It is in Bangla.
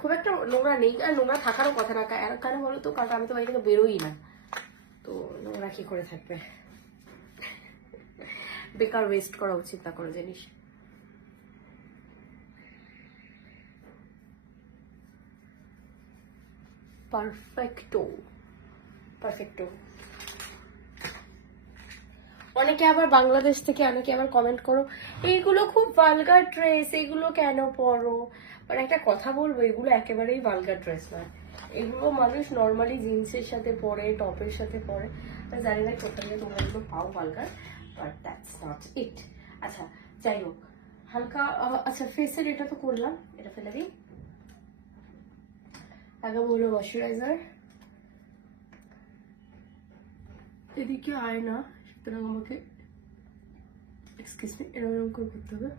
খুব একটা নোংরা নেই, আর নোংরা থাকারও কথা না। কেন বলো তো, কারণ আমি তো বাড়ি থেকে বেরোই না, তো নোংরা কি করে থাকবে? বেকার ওয়েস্ট করা উচিত না কোনো জিনিস। পারফেক্টো পারফেক্টো। অনেকে আবার বাংলাদেশ থেকে অনেকে আবার কমেন্ট করো, এইগুলো খুব ভালগার ড্রেস, এগুলো কেন পরো? মানে একটা কথা বলবো, এগুলো একেবারেই ভালগার ড্রেস নয়। এগুলো মানুষ নর্মালি জিন্সের সাথে পরে, টপের সাথে পরে। জানি না কোথায় তোমরা এগুলো পাও ভালগার, বাট দ্যাটস নট ইট। আচ্ছা যাই হোক, হালকা আচ্ছা ফেসের এটা তো করলাম, এটা ফেলে দিই। আগে বললো ময়শ্চারাইজার, এদিকে আয় না, সুতরাং আমাকে এক্সকিউজ মি এরকম করে করতে হবে।